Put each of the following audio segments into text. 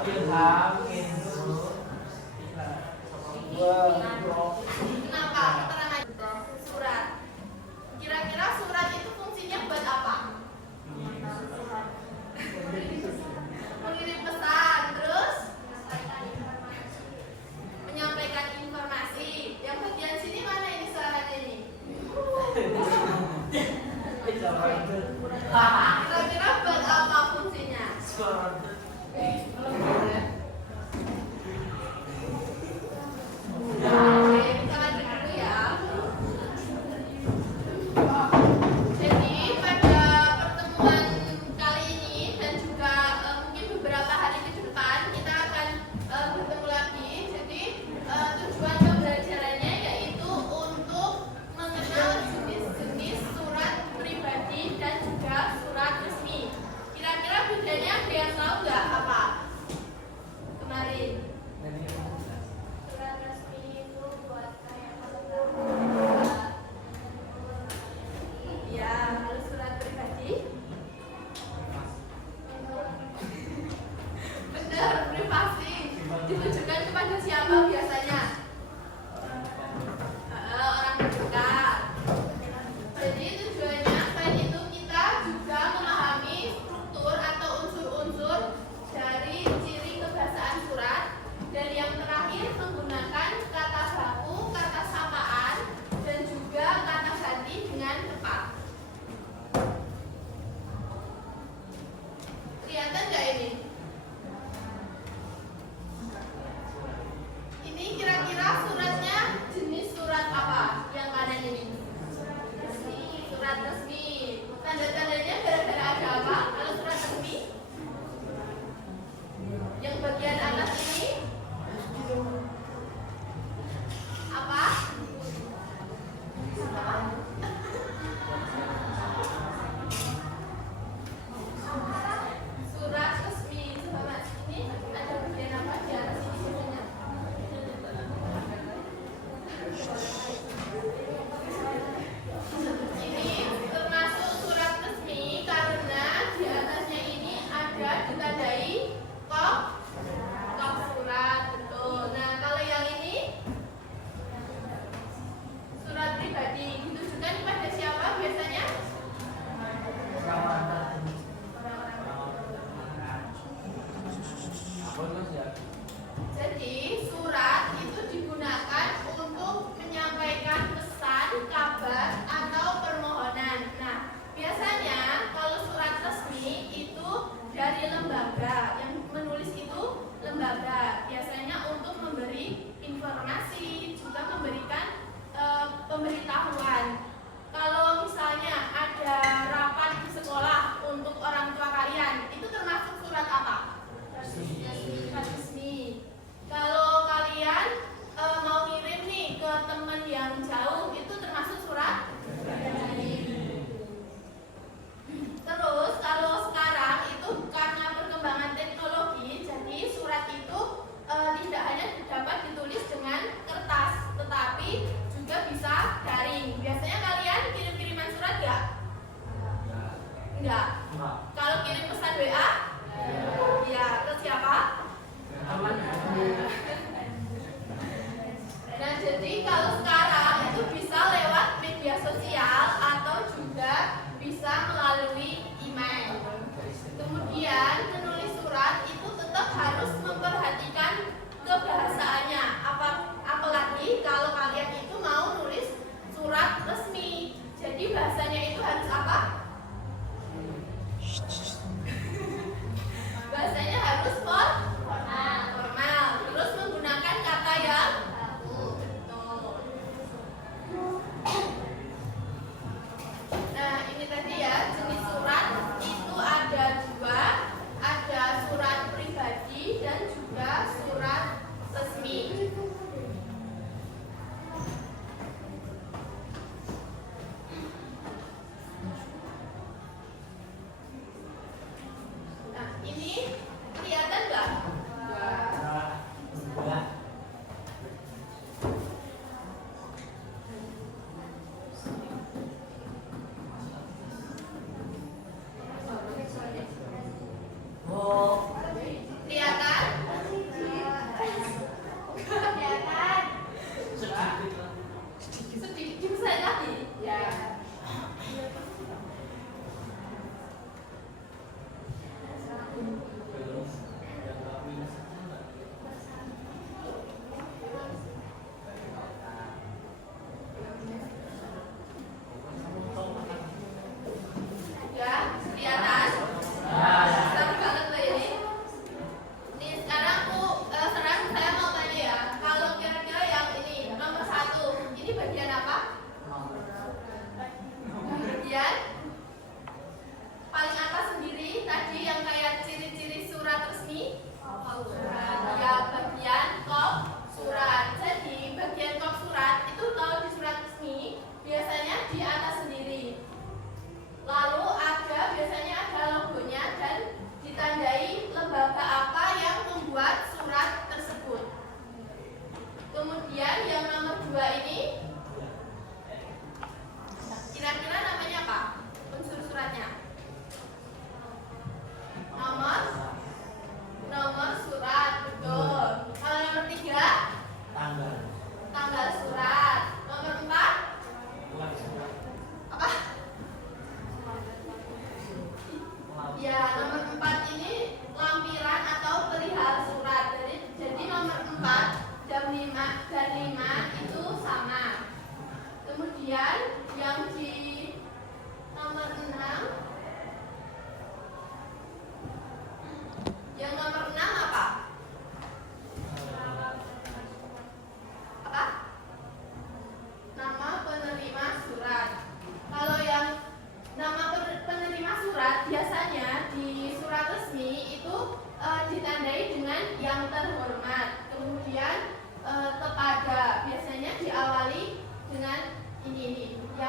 Kenapa? Keterangan surat. Kira-kira surat itu fungsinya buat apa? Mengirim pesan, terus menyampaikan informasi. Yang bagian sini mana ini suaranya ini? Kira-kira buat apa fungsinya? Ditujukan kepada siapa biasanya? Orang terdekat. Jadi tujuannya selain itu kita juga memahami struktur atau unsur-unsur dari ciri kebahasaan surat, dan yang terakhir menggunakan kata baku, kata sapaan, dan juga kata ganti dengan tepat. Kelihatan nggak ini? Kira-kira suratnya jenis surat apa yang kanan ini? Surat resmi. Tanda-tandanya gara-gara ada apa kalau surat resmi? Yang bagian atas ini apa? Surat resmi. Coba Mas, ini ada bagian apa di atas ini sebenarnya? Ini termasuk surat resmi karena di atasnya ini ada ditandai kop surat, betul. Nah, kalau yang ini surat pribadi ditujukan kepada siapa biasanya? Jadi surat itu digunakan untuk menyampaikan pesan, kabar, atau permohonan. Nah, biasanya kalau surat resmi itu dari lembaga, yang menulis itu lembaga, biasanya untuk memberi informasi, juga memberikan pemberitahuan. Kalau misalnya ada rapat di sekolah untuk orang tua kalian, itu termasuk surat apa? Surat resmi. Kalau kalian mau ngirim nih ke teman yang jauh, itu termasuk surat pribadi. Terus kalau sekarang itu karena perkembangan teknologi, jadi surat itu tidak hanya dapat ditulis dengan kertas, tetapi juga bisa daring. Biasanya kalian kirim-kiriman surat nggak? Enggak. Kalau kirim pesan WA? Ya, ke siapa? Nah, jadi kalau sekarang itu bisa lewat media sosial atau juga bisa melalui email. Kemudian menulis surat itu tetap harus memperhatikan kebahasaannya. Apalagi kalau kalian itu mau nulis surat resmi. Jadi bahasanya itu harus apa? Bahasanya harus formal. Terus menggunakan kata yang baku. Betul. Nah, ini tadi ya, jenis surat itu ada dua. Ada surat pribadi dan juga surat resmi. Nah, ini kelihatan nggak? Kelihatan?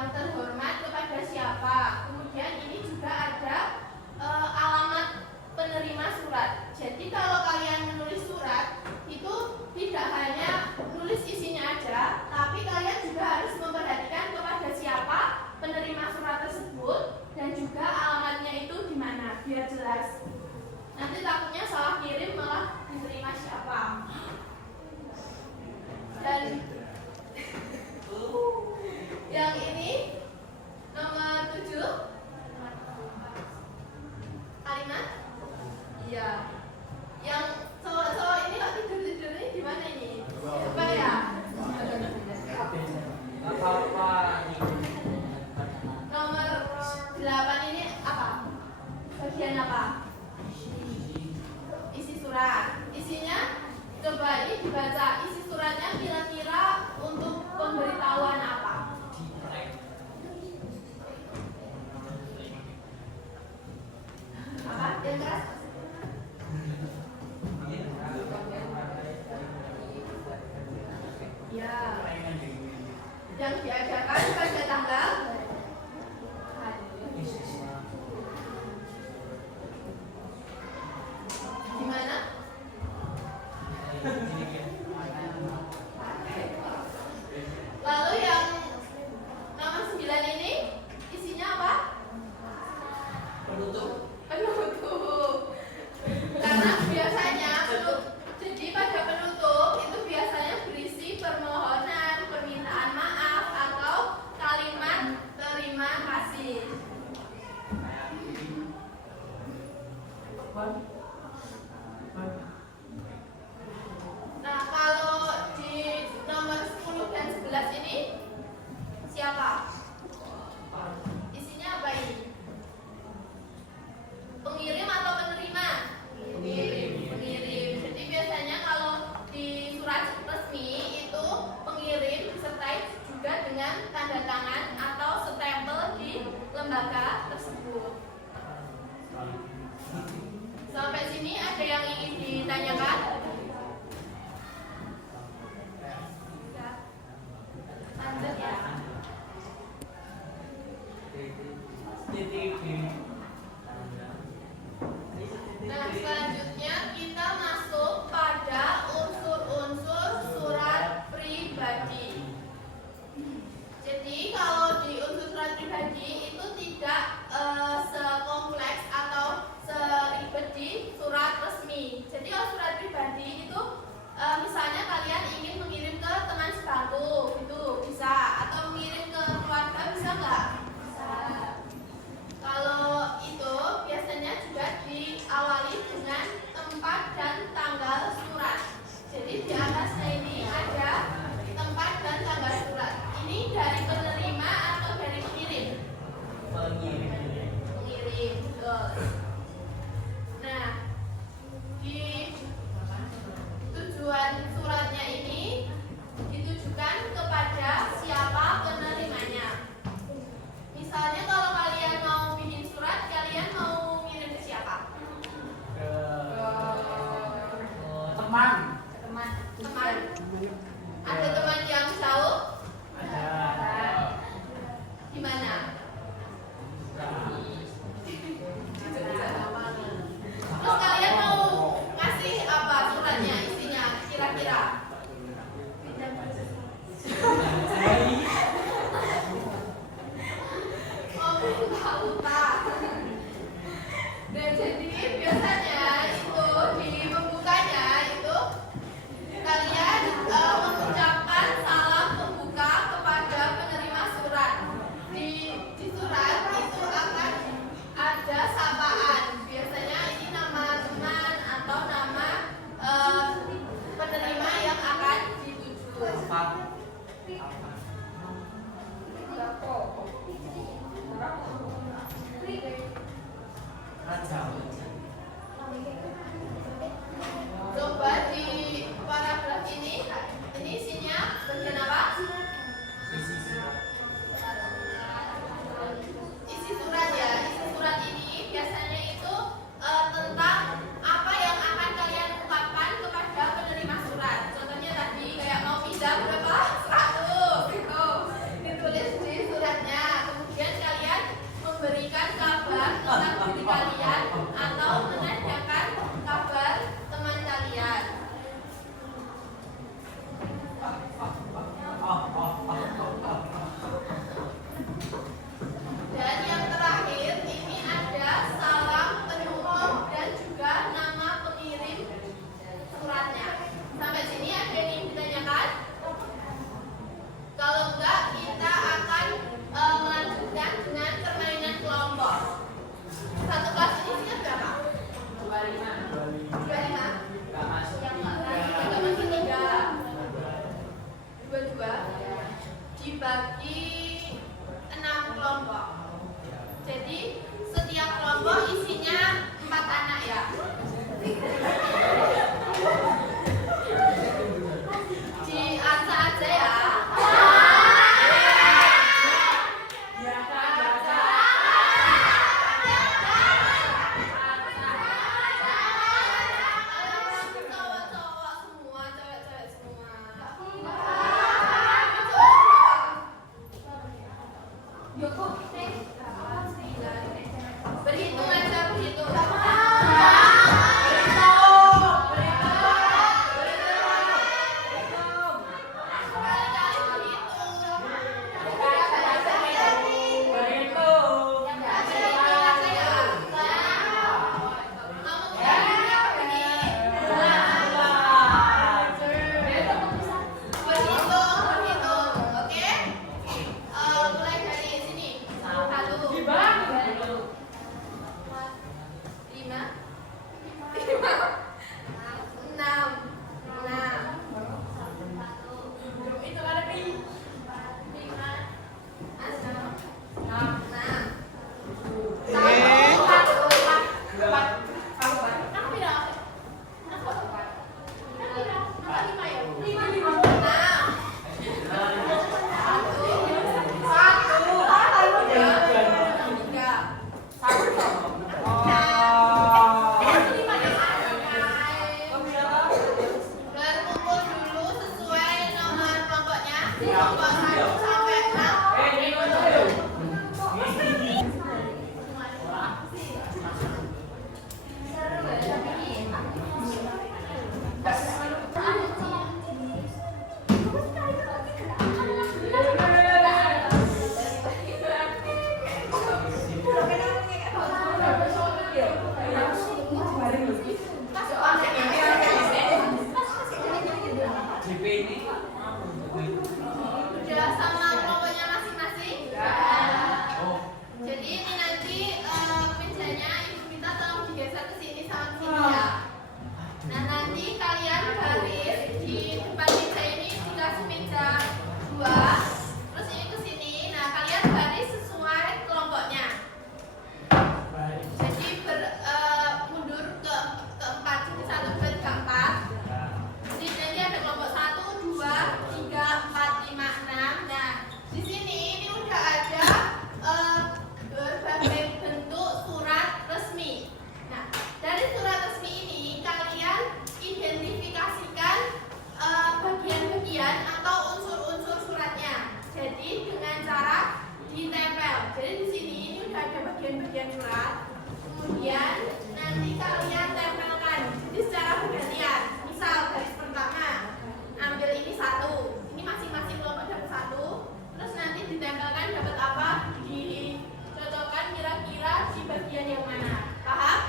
yang terhormat kepada siapa. Kemudian ini juga ada alamat penerima surat. Jadi kalau kalian menulis surat itu tidak hanya nulis isinya aja, tapi kalian juga harus memperhatikan kepada siapa penerima surat tersebut dan juga alamatnya itu di mana biar jelas. Nanti takutnya salah kirim malah diterima siapa. Dan yang ini nomor 7 kalimat. Iya. Yang cowok-cowok ini kok tidur-tidur ini di mana ini? Apa ya? Nomor 8 ini apa? Bagian apa? Isi surat. Isinya coba ini dibaca. Isi suratnya kira-kira untuk pemberitahuan apa? Apa? Yang keras? Ya. Yang diadakan pada tanggal di mana? Lalu yang nomor 9 ini isinya apa? Penutup. Karena biasanya jadi pada penutup itu biasanya berisi permohonan, permintaan maaf atau kalimat terima kasih. Nah, kalau di nomor 10 dan 11 ini siapa? Isinya apa ini? Pengirim atau penerima? Pengirim. Jadi biasanya kalau di surat resmi itu pengirim disertai juga dengan tanda tangan atau stempel di lembaga tersebut. Sampai sini ada yang ingin ditanyakan? Lanjut ya. Nah, selanjutnya kita masuk pada unsur-unsur surat pribadi. Jadi kalau di unsur surat pribadi itu tidak sekompleks atau seribet di surat resmi. Jadi kalau surat pribadi itu misalnya kalian ingin mengirim ke teman sebangku itu bisa, atau mengirim ke keluarga bisa nggak? Bisa. Kalau itu biasanya juga diawali dengan tempat dan tanggal surat. Jadi di atasnya ini ada tempat dan tanggal surat. Ini dari penerima atau dari pengirim? Pengirim. Betul. Nah, di tujuan suratnya ini ditujukan kepada siapa penerimanya. Misalnya kalau kalian mau bikin surat, kalian mau ngirim ke siapa? Teman. Teman. Ada teman yang jauh? Ada. Di mana? Terus kalian mau ngasih apa suratnya, isinya kira-kira? Oh, buta. Dan jadi biasanya itu di pembukanya itu kalian mengucapkan kelompok 1 sampai 6. Udah sama kelompoknya masing-masing? Jadi ini nanti mejanya ibu minta tolong digeser ke sini sama sini ya. Nah nanti kalian baris di depan meja ini dikasih meja 2. Terus ini ke sini. Nah kalian baris sesuai kelompoknya. Jadi mundur ke 4. Jadi 1, 2, 3, 4. Jadi nanti ada kelompok 1, 2, 3, 4, 5, 6. Nah di sini ini udah ada berbagai bentuk surat resmi. Nah dari surat resmi ini kalian identifikasikan bagian-bagian atau unsur-unsur suratnya. Jadi dengan cara ditempel. Jadi di sini ini udah ada bagian-bagian surat. Kemudian nanti kalian tempelkan. Jadi secara bergantian. Misal garis pertama ambil ini 1. Ini masing-masing kelompok dapat 1. Terus nanti ditempelkan dapat apa? Dicocokkan kira-kira di bagian yang mana. Paham?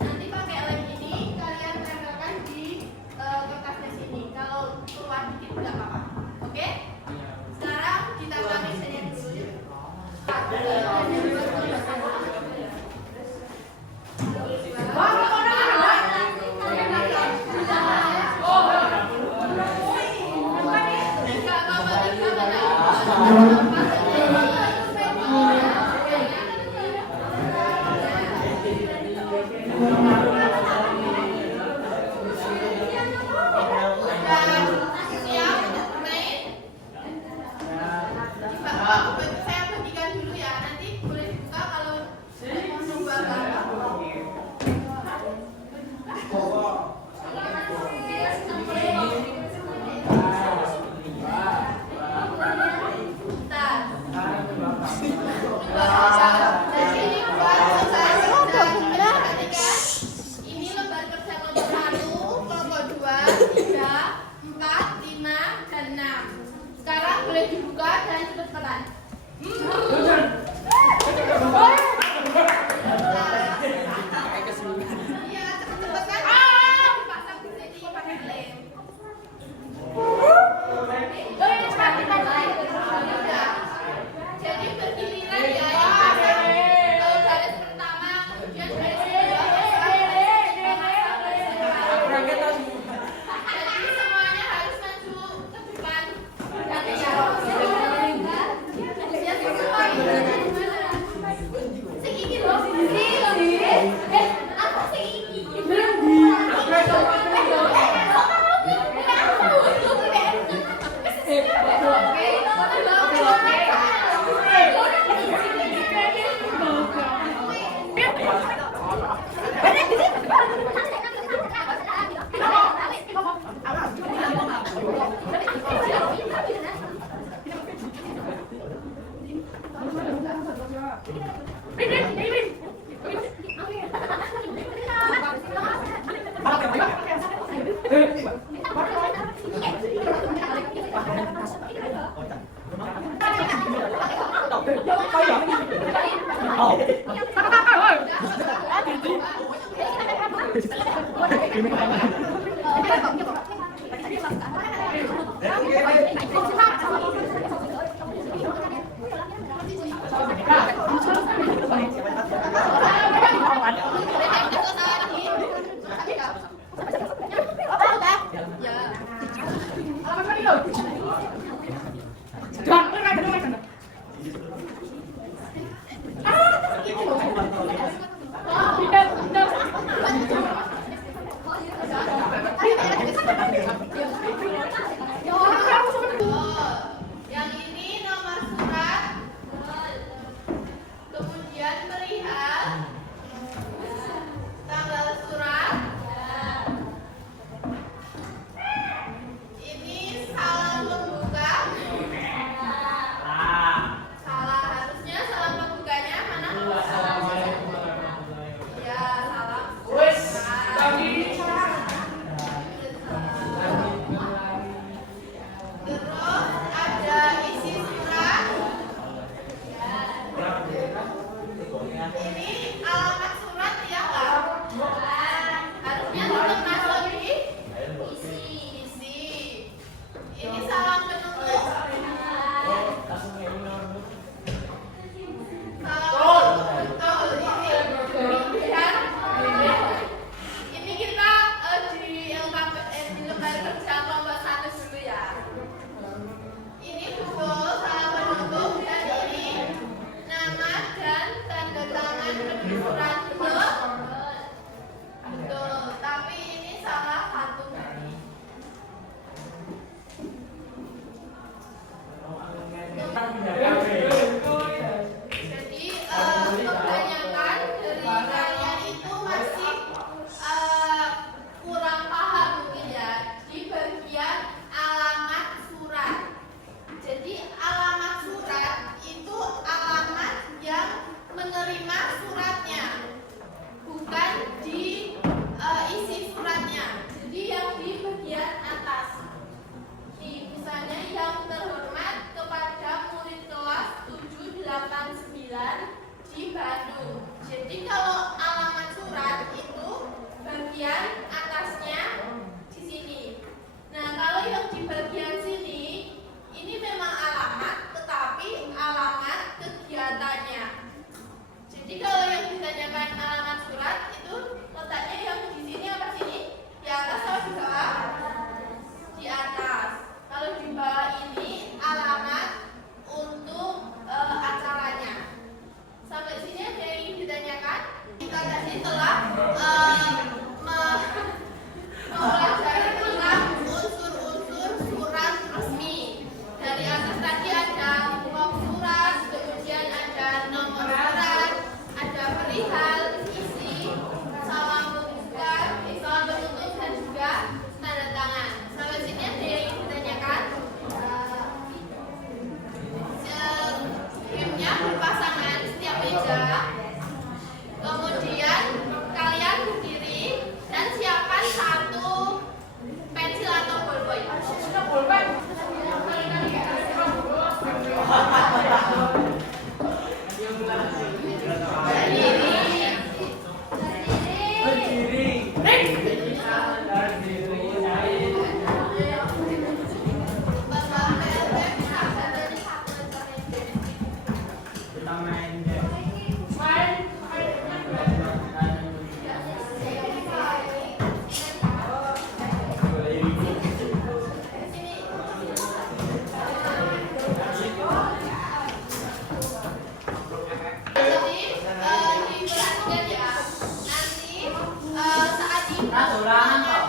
Nanti pakai lem ini kalian tempelkan di kertasnya sini. Kalau keluar dikit nggak apa-apa. Oke? Sekarang ditempel mejanya dulu. Saya bagikan dulu ya, nanti boleh dibuka kalau mau coba ini lembar kerja kelompok 1, kelompok 2, 3, 4, 5, dan 6. Sekarang boleh dibuka dan cepet-cepetan. Iya, cepet-cepet kan? Dipasang di sini pakai lem. Jadi bergiliran ya. Kalau garis pertama, kemudian garis kedua, jadi semuanya harus maju ke depan. Ya sesuai. Sing iki lho. Apa sing iki? Tidak. Jadi diperhatikan ya. Nanti saat ini Nah, ulangan kok.